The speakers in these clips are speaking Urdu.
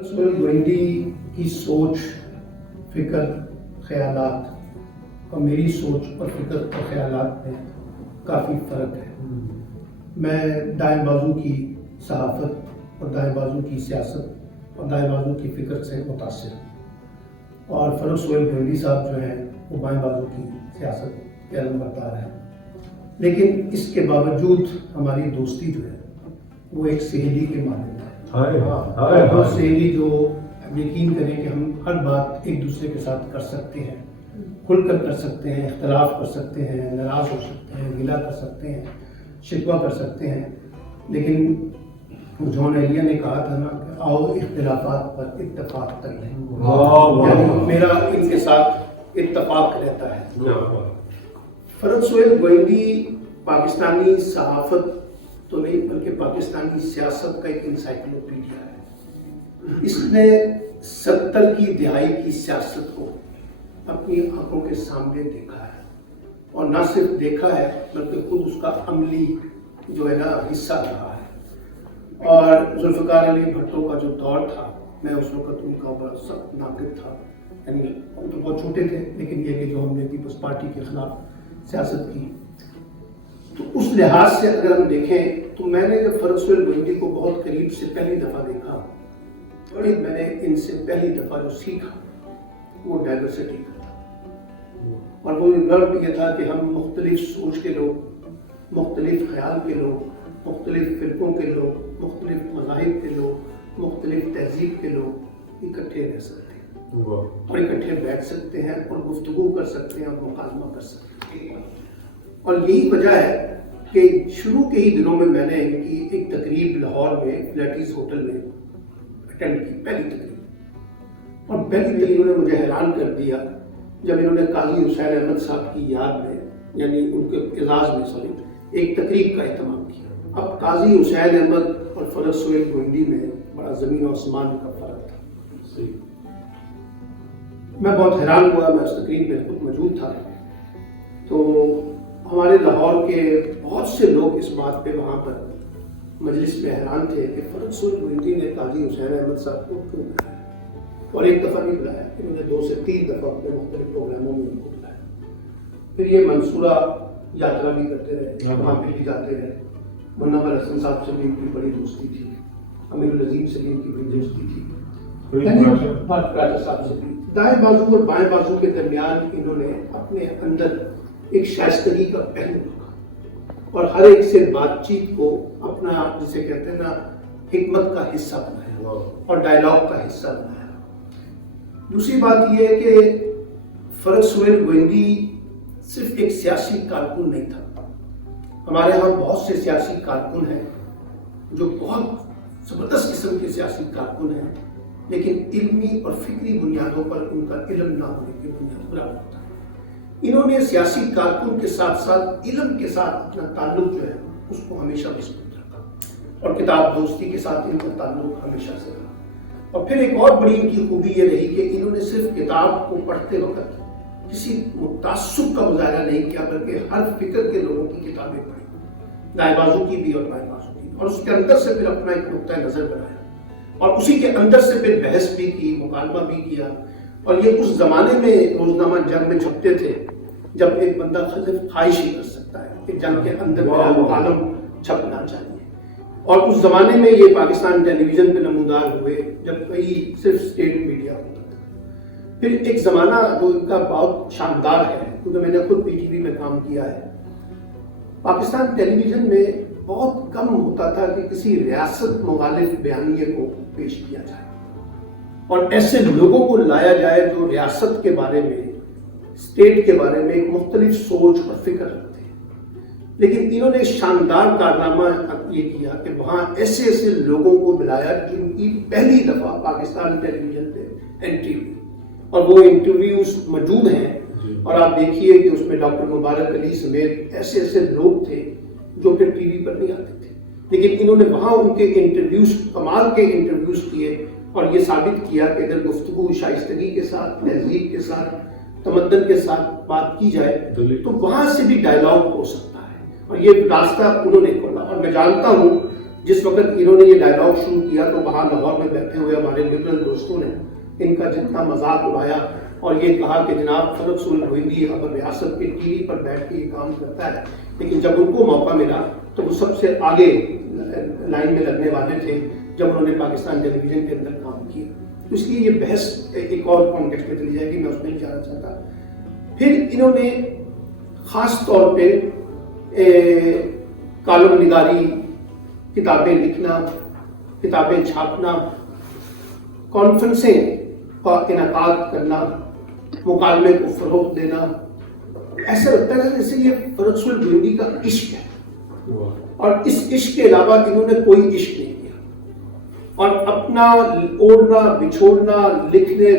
فرق گوئندی کی سوچ، فکر، خیالات اور میری سوچ اور فکر اور خیالات میں کافی فرق ہے۔ میں دائیں بازو کی صحافت اور دائیں بازو کی سیاست اور دائیں بازو کی فکر سے متاثر ہوں، اور فرق سہیل گوئندی صاحب جو ہیں وہ بائیں بازو کی سیاست کے علم بردار ہیں۔ لیکن اس کے باوجود ہماری دوستی جو ہے وہ ایک سہیلی کے مانند ہے۔ وہ سہیلی جو یقین کریں کہ ہم ہر بات ایک دوسرے کے ساتھ کر سکتے ہیں، کھل کر کر سکتے ہیں، اختلاف کر سکتے ہیں، ناراض ہو سکتے ہیں، گلہ کر سکتے ہیں، شکوہ کر سکتے ہیں، لیکن جان ایلیا نے کہا تھا نا کہ آؤ اختلافات پر اتفاق کر لیں، یعنی میرا ان کے ساتھ اتفاق رہتا ہے۔ فرق سہیل گوئندی پاکستانی صحافت تو نہیں بلکہ پاکستانی سیاست کا ایک انسائکلوپیڈیا ہے۔ اس نے 70 کی دہائی کی سیاست کو اپنی آنکھوں کے سامنے دیکھا ہے، اور نہ صرف دیکھا ہے بلکہ خود اس کا عملی جو ہے نا حصہ رہا ہے۔ اور ذوالفقار علی بھٹو کا جو دور تھا، میں اس وقت ان کا بڑا سخت ناقد تھا، یعنی ہم تو بہت چھوٹے تھے، لیکن یہ کہ جو ہم نے پیپلز پارٹی کے خلاف سیاست کی، تو اس لحاظ سے اگر ہم دیکھیں تو میں نے جب فرق سہیل گوئندی کو بہت قریب سے پہلی دفعہ دیکھا، اور میں نے ان سے پہلی دفعہ جو سیکھا وہ ڈائیورسٹی کا تھا، اور وہ لرڈ یہ تھا کہ ہم مختلف سوچ کے لوگ، مختلف خیال کے لوگ، مختلف فرقوں کے لوگ، مختلف مذاہب کے لوگ، مختلف تہذیب کے لوگ اکٹھے رہ سکتے ہیں اور اکٹھے بیٹھ سکتے ہیں اور گفتگو کر سکتے ہیں اور مکالمہ کر سکتے ہیں۔ اور یہی وجہ ہے کہ شروع کے ہی دنوں میں نے ان کی ایک تقریب لاہور میں فلیٹیز ہوٹل میں اٹینڈ کی، پہلی تقریب، اور پہلی تقریب نے مجھے حیران کر دیا جب انہوں نے قاضی حسین احمد صاحب کی یاد میں، یعنی ان کے اعزاز میں ایک تقریب کا اہتمام کیا۔ اب قاضی حسین احمد اور فرق سہیل گوئندی میں بڑا زمین و آسمان کا فرق تھا۔ میں بہت حیران ہوا، میں اس تقریب میں خود موجود تھا، تو ہمارے لاہور کے بہت سے لوگ اس بات پہ وہاں پر مجلس میں حیران تھے کہ فرق سہیل گوئندی نے قاضی حسین احمد صاحب کو کیوں بلایا، اور ایک دفعہ نہیں بلایا، انہوں نے 2 سے 3 دفعہ اپنے مختلف پروگراموں میں ان کو بلایا۔ پھر یہ منصورہ یاترا بھی کرتے رہے، وہاں پہ بھی جاتے رہے۔ منور حسن صاحب سے بھی ان کی بڑی دوستی تھی، امیر العظیم سے بھی ان کی بڑی دوستی تھی، راجہ صاحب سے بھی۔ دائیں بازو اور بائیں بازو کے درمیان انہوں نے اپنے اندر ایک شائستگی کا پہلو رکھا، اور ہر ایک سے بات چیت کو اپنا، جسے کہتے ہیں نا، حکمت کا حصہ بنایا اور ڈائلاگ کا حصہ بنایا۔ دوسری بات یہ ہے کہ فرق سہیل گوئندی صرف ایک سیاسی کارکن نہیں تھا۔ ہمارے ہاں بہت سے سیاسی کارکن ہیں جو بہت زبردست قسم کے سیاسی کارکن ہیں، لیکن علمی اور فکری بنیادوں پر ان کا علم نہ ہونے کی بنیاد پر ہوتا ہے۔ انہوں نے سیاسی کارکن کے ساتھ ساتھ علم کے ساتھ اپنا تعلق جو ہے اس کو ہمیشہ مضبوط رکھا، اور کتاب دوستی کے ساتھ ان کا تعلق ہمیشہ سے رہا۔ اور پھر ایک اور بڑی ان کی خوبی یہ رہی کہ انہوں نے صرف کتاب کو پڑھتے وقت کسی تعصب کا مظاہرہ نہیں کیا، بلکہ ہر فکر کے لوگوں کی کتابیں پڑھی، دائیں بازو کی بھی اور بائیں بازو کی، اور اس کے اندر سے پھر اپنا ایک نقطۂ نظر بنایا، اور اسی کے اندر سے پھر بحث بھی کی، مکالمہ بھی کیا۔ اور یہ اس زمانے میں روزنامہ جنگ میں چھپتے تھے جب ایک بندہ خواہش ہی کر سکتا ہے کہ جنگ کے اندر میرا کالم چھپنا چاہیے، اور اس زمانے میں یہ پاکستان ٹیلی ویژن پہ نمودار ہوئے جب کئی صرف اسٹیٹ میڈیا ہوتا تھا۔ پھر ایک زمانہ جو ان کا بہت شاندار ہے، کیونکہ میں نے خود پی ٹی وی میں کام کیا ہے، پاکستان ٹیلی ویژن میں بہت کم ہوتا تھا کہ کسی ریاست مخالف بیانیے کو پیش کیا جائے اور ایسے لوگوں کو لایا جائے جو ریاست کے بارے میں، اسٹیٹ کے بارے میں ایک مختلف سوچ اور فکر رکھتے ہیں۔ لیکن انہوں نے شاندار کارنامہ یہ کیا کہ وہاں ایسے ایسے لوگوں کو بلایا جن کی پہلی دفعہ پاکستان ٹیلی ویژن پہ انٹری ہوئی، اور وہ انٹرویوز موجود ہیں، اور آپ دیکھیے کہ اس میں ڈاکٹر مبارک علی سمیت ایسے ایسے لوگ تھے جو کہ ٹی وی پر نہیں آتے تھے، لیکن انہوں نے وہاں ان کے انٹرویوز، کمال کے انٹرویوز کیے، اور یہ ثابت کیا کہ اگر گفتگو شائستگی کے ساتھ، تہذیب کے ساتھ، تمدن کے ساتھ بات کی جائے تو وہاں سے بھی ڈائلاگ ہو سکتا ہے، اور یہ راستہ انہوں نے کھولا۔ اور میں جانتا ہوں جس وقت انہوں نے یہ ڈائلاگ شروع کیا تو وہاں لاہور میں بیٹھے ہوئے ہمارے لبرل دوستوں نے ان کا جتنا مذاق اڑایا اور یہ کہا کہ جناب فرد سول گوئندی اب ریاست کے ٹی وی پر بیٹھ کے یہ کام کرتا ہے، لیکن جب ان کو موقع ملا تو وہ سب سے آگے لائن میں لگنے والے تھے جب انہوں نے پاکستان ٹیلی ویژن کے اندر کام کیا. تو اس لیے یہ بحث ایک اور کانٹیکسٹ میں چلی جائے گی، میں اس میں نہیں جانا چاہتا. پھر انہوں نے خاص طور پہ کالم نگاری، کتابیں لکھنا، کتابیں چھاپنا، کانفرنسیں کا انعقاد کرنا، مکالمے کو فروغ دینا. ایسا لگتا ہے جیسے یہ فرد سول گوئندی کا عشق ہے، اور اس عشق کے علاوہ انہوں نے کوئی عشق نہیں کیا. اور اپنا اوڑھنا بچھوڑنا، لکھنے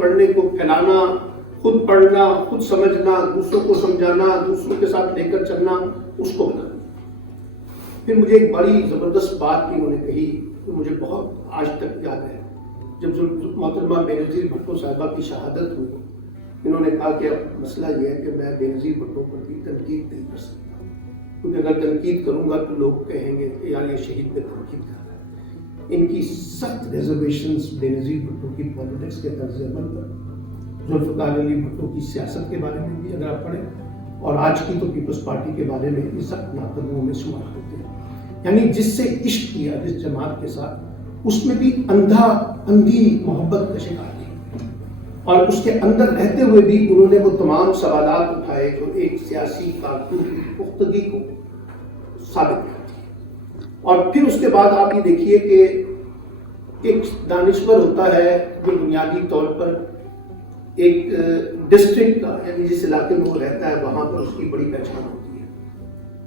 پڑھنے کو پھیلانا، خود پڑھنا، خود سمجھنا، دوسروں کو سمجھانا، دوسروں کے ساتھ لے کر چلنا، اس کو بنانا. پھر مجھے ایک بڑی زبردست بات بھی انہوں نے کہی جو مجھے بہت آج تک یاد ہے. جب محترمہ بینظیر بھٹو صاحبہ کی شہادت ہوئی، انہوں نے کہا کہ اب مسئلہ یہ ہے کہ میں بینظیر بھٹو پر بھی تنقید نہیں کر سکتا، کیونکہ اگر تنقید کروں گا تو لوگ کہیں گے کہ یار یہ شہید پہ تنقید کر رہا ہے. ان کی سخت ریزرویشنز بینظیر بھٹو کی پالیٹکس کے طرز عمل پر، ذوالفقار علی بھٹو کی سیاست کے بارے میں بھی اگر آپ پڑھیں، اور آج کی تو پیپلز پارٹی کے بارے میں بھی سخت ناقدوں میں شمار ہوتے ہیں. یعنی جس سے عشق کیا جس جماعت کے ساتھ، اس میں بھی اندھی محبت کا شکار تھی، اور اس کے اندر رہتے ہوئے بھی انہوں نے وہ تمام سوالات اٹھائے جو ایک سیاسی کارکن کی پختگی کو ثابت کرتی ہے. اور پھر اس کے بعد آپ یہ دیکھیے کہ ایک دانشور ہوتا ہے جو بنیادی طور پر ایک ڈسٹرکٹ کا، یعنی جس علاقے میں وہ رہتا ہے وہاں پر اس کی بڑی پہچان ہوتی ہے.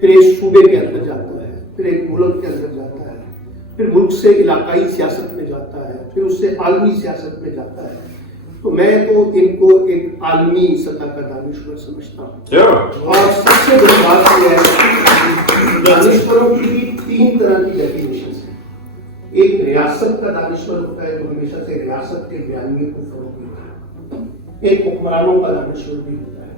پھر ایک صوبے کے اندر جاتا ہے، پھر ایک ملک کے اندر جاتا ہے، پھر ملک سے علاقائی سیاست میں جاتا ہے، پھر اس سے عالمی سیاست میں جاتا ہے. تو میں تو ان کو ایک عالمی سطح کا دانشور سمجھتا ہوں. اور سب سے بڑی بات یہ ہے دانشوروں کی 3 طرح کی ڈیفینیشنز ہیں. ایک ریاست کا دانشور ہوتا ہے جو ہمیشہ سے ریاست کے بیانیے کو فروغ دیتا ہے. ایک حکمرانوں کا دانشور بھی ہوتا ہے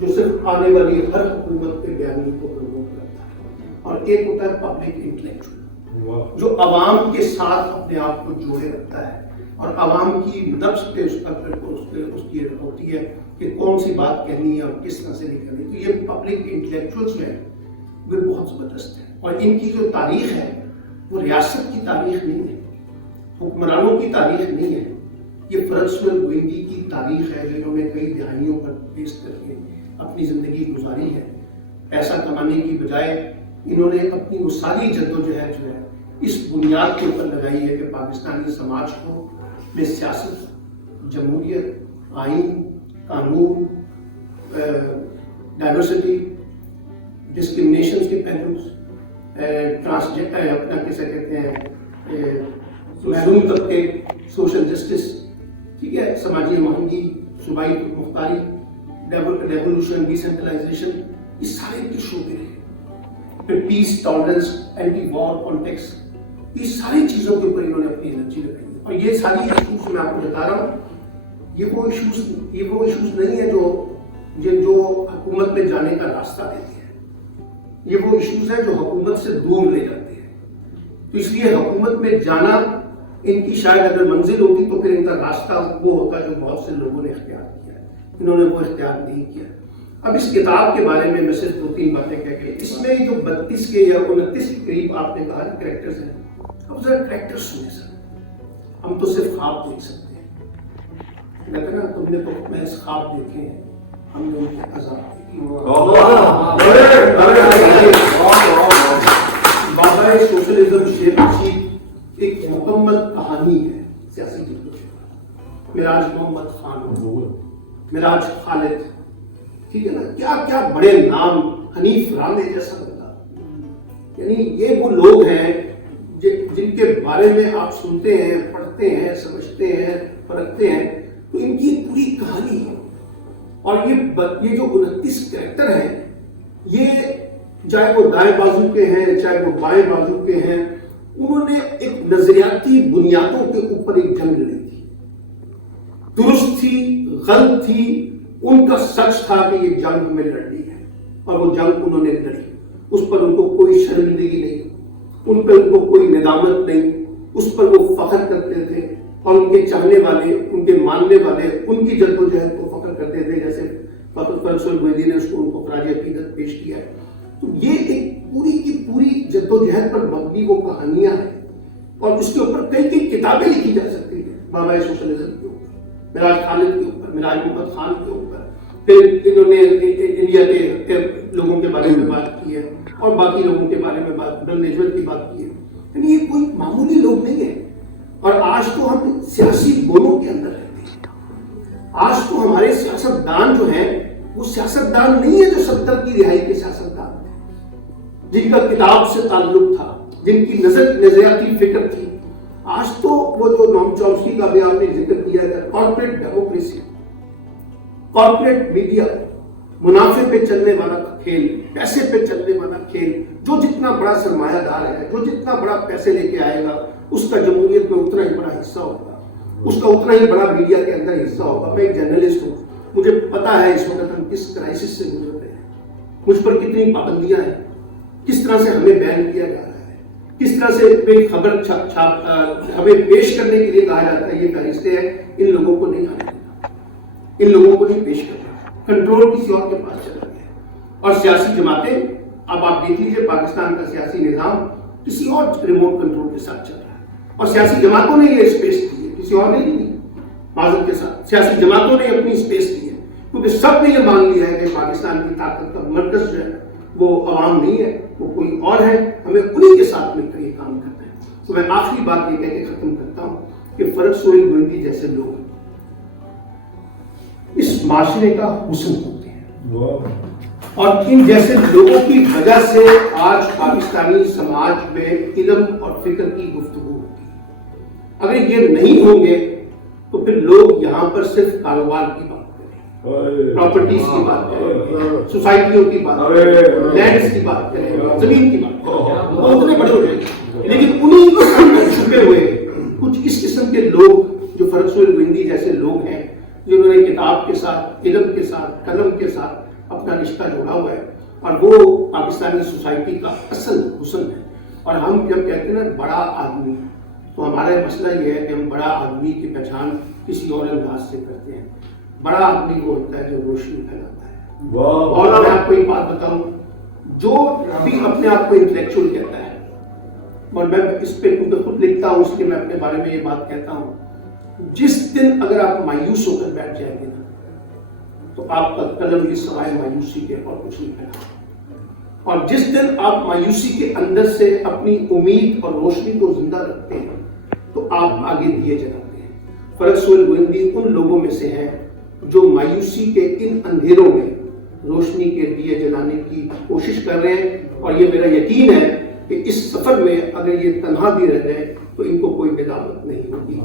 جو صرف آنے والی ہر حکومت کے بیانیے کو فروغ کرتا ہے. اور ایک ہوتا ہے پبلک انٹلیکچوئل جو عوام کے ساتھ اپنے آپ کو جوڑے رکھتا ہے اور عوام کی نبض پہ اس کی ہوتی ہے کہ کون سی بات کہنی ہے اور کس طرح سے نہیں کرنی. تو یہ پبلک انٹلیکچوئلز میں وہ بہت زبردست ہے. اور ان کی جو تاریخ ہے وہ ریاست کی تاریخ نہیں ہے، حکمرانوں کی تاریخ نہیں ہے، یہ فرد سول گوئندی کی تاریخ ہے جنہوں نے کئی دہائیوں پر بیس کر کے اپنی زندگی گزاری ہے. پیسہ کمانے کی بجائے انہوں نے اپنی وہ ساری جدوجہد جو ہے اس بنیاد کے اوپر لگائی ہے کہ پاکستانی سماج کو میں سیاست، جمہوریت، آئین، قانون، ڈائیورسٹی، ڈسکرمنیشن کے پہلوز، اپنا کیسے کہتے ہیں محروم طبقے، سوشل جسٹس، ٹھیک ہے، سماجی ہماہنگی، صوبائی مختاری، ریولوشن، ڈیسینٹرلائزیشن، یہ سارے کے شعبے ہیں. پھر پیس، ٹالرنس، اینٹی وار کانٹیکس، یہ ساری چیزوں کے اوپر انہوں نے اپنی انرجی لگائی. اور یہ ساری ایشوز میں آپ کو بتا رہا ہوں، یہ وہ ایشوز نہیں ہے جو حکومت میں جانے کا راستہ دیتے ہیں. یہ وہ ایشوز ہیں جو حکومت سے دور لے جاتے ہیں. تو اس لیے حکومت میں جانا ان کی شاید اگر منزل ہوتی تو پھر ان کا راستہ وہ ہوتا جو بہت سے لوگوں نے اختیار کیا ہے. انہوں نے وہ اختیار نہیں کیا. اب اس کتاب کے بارے میں صرف 2-3 باتیں کہہ کے، اس میں جو 32 کے یا 29 کے قریب آپ نے کہا کریکٹرز ہیں، اب ذرا کریکٹر سنیں سر. ہم تو صرف خواب دیکھ سکتے ہیں، کہتے ہیں نا تم نے تو محض خواب دیکھے ہیں، ہم نے ان کے عذاب دیکھے. بابا سوشلزم شیخ رشید ایک مکمل کہانی ہے سیاسی جدوجہد. معراج محمد خان، معراج خالد، ٹھیک ہے نا، کیا کیا بڑے نام، حنیف رامے جیسا بندہ. یعنی یہ وہ لوگ ہیں جن کے بارے میں آپ سنتے ہیں، پڑھتے ہیں، سمجھتے ہیں، پرکھتے ہیں، تو ان کی پوری کہانی ہے. اور یہ جو 29 کریکٹر ہیں، یہ چاہے وہ دائیں بازو کے ہیں چاہے وہ بائیں بازو کے ہیں، انہوں نے ایک نظریاتی بنیادوں کے اوپر ایک جنگ لڑی تھی. درست تھی، غلط تھی، ان کا سچ تھا کہ یہ جنگ ہمیں لڑنی ہے، اور وہ جنگ انہوں نے لڑی. اس پر ان کو کوئی شرمندگی نہیں، ان پہ ان کو کوئی ندامت نہیں، اس پر وہ فخر کرتے تھے، اور ان کے چاہنے والے، ان کے ماننے والے ان کی جدوجہد کو فخر کرتے تھے، جیسے فرق سول گوئندی نے اس کو ان کو خراج عقیدت پیش کیا ہے۔ تو یہ ایک پوری کی پوری جدوجہد پر مبنی وہ کہانیاں ہیں، اور اس کے اوپر کئی کئی کتابیں لکھی جا سکتی ہیں، بابا سوشلزم کے اوپر، معراج خالد کے اوپر، معراج محمد خان کے اوپر، پھر انہوں نے انڈیا کے لوگوں کے بارے میں بات کی ہے، اور باقی لوگوں کے بارے میں بات، عبد النجوت کی بات کی ہے۔ یعنی یہ کوئی معمولی لوگ نہیں ہیں، اور آج تو ہم سیاسی بولوں کے اندر رہتے ہیں۔ آج تو ہمارے سیاستدان جو ہیں وہ سیاستدان نہیں ہے جو 70 کی رہائی کے سیاستدان تھے، جن کا کتاب سے تعلق تھا، جن کی نظریاتی فکر تھی۔ آج تو وہ جو نام چومسکی کا بھی آپ نے ذکر کیا ہے، کارپوریٹ ڈیموکریسی، کارپوریٹ میڈیا، منافع پہ چلنے والا کھیل، پیسے پہ چلنے والا کھیل، جو جتنا بڑا سرمایہ دار ہے، جو جتنا بڑا پیسے لے کے آئے گا، اس کا جمہوریت میں اتنا ہی بڑا حصہ ہوگا، اس کا اتنا ہی بڑا میڈیا کے اندر حصہ ہوگا۔ میں ایک جرنلسٹ ہوں، مجھے پتا ہے اس وقت ہم کس کرائسس سے گزر رہے ہیں، مجھ پر کتنی پابندیاں ہیں، کس طرح سے ہمیں بین کیا جا رہا ہے، کس طرح سے کوئی خبر ہمیں پیش کرنے کے لیے کہا جاتا ہے یہ فہرستیں ہیں، ان لوگوں کو نہیں آنے دینا، ان لوگوں کو نہیں پیش کرنا، کنٹرول کسی اور کے پاس چلا گیا۔ اور سیاسی جماعتیں، اب آپ دیکھ لیجیے پاکستان کا سیاسی نظام کسی اور ریموٹ کنٹرول کے ساتھ چل رہا ہے، اور سیاسی جماعتوں نے یہ اسپیس دی ہے، کسی اور نے نہیں دی۔ معذرت کے ساتھ سیاسی جماعتوں نے اپنی اسپیس دی ہے، کیونکہ سب نے یہ مان لیا ہے کہ پاکستان کی طاقت کا مرکز جو ہے وہ عوام نہیں ہے، وہ کوئی اور ہے، ہمیں انہی کے ساتھ مل کر یہ کام کرنا ہے۔ تو میں آخری بات یہ کہہ کے ختم کرتا ہوں کہ فرق سول گوئندی جیسے لوگ اس معاشرے کا حسن ہوتے ہیں، اور ان جیسے لوگوں کی وجہ سے آج پاکستانی سماج میں علم اور فکر کی گفتگو ہوتی ہے۔ اگر یہ نہیں ہوں گے تو پھر لوگ یہاں پر صرف کاروبار کی بات کریں، پراپرٹیز کی بات کریں، سوسائٹیوں کی بات کریں، لینڈز کی بات کریں، زمین کی بات کریں، وہ اتنے بڑے ہو جائیں گے۔ لیکن انہیں کے سامنے چھپے ہوئے کچھ اس قسم کے لوگ جو فرق سول گوئندی جیسے لوگ ہیں، جنہوں نے کتاب کے ساتھ، علم کے ساتھ، قلم کے ساتھ اپنا رشتہ جوڑا ہوا ہے، اور وہ پاکستانی سوسائٹی کا اصل حسن ہے۔ اور ہم جب کہتے ہیں نا بڑا آدمی، تو ہمارا مسئلہ یہ ہے کہ ہم بڑا آدمی کی پہچان کسی اور انداز سے کرتے ہیں۔ بڑا آدمی وہ ہوتا ہے جو روشنی پھیلاتا ہے۔ اور میں آپ کو ایک بات بتاؤں، جو بھی اپنے آپ کو انٹلیکچوئل کہتا ہے، اور میں اس پہ خود لکھتا ہوں، اس لیے میں اپنے بارے میں یہ بات کہتا ہوں، جس دن اگر آپ مایوس ہو کر بیٹھ جائیں گے نا، تو آپ کا قلم بھی سوائے مایوسی کے اور کچھ نہیں پھیلا۔ اور جس دن آپ مایوسی کے اندر سے اپنی امید اور روشنی کو زندہ رکھتے ہیں تو آپ آگے دیے جلاتے ہیں۔ فرق سول گوئندی ان لوگوں میں سے ہیں جو مایوسی کے ان اندھیروں میں روشنی کے دیے جلانے کی کوشش کر رہے ہیں، اور یہ میرا یقین ہے کہ اس سفر میں اگر یہ تنہا بھی رہ جائیں تو ان کو کوئی ندامت نہیں ہوگی۔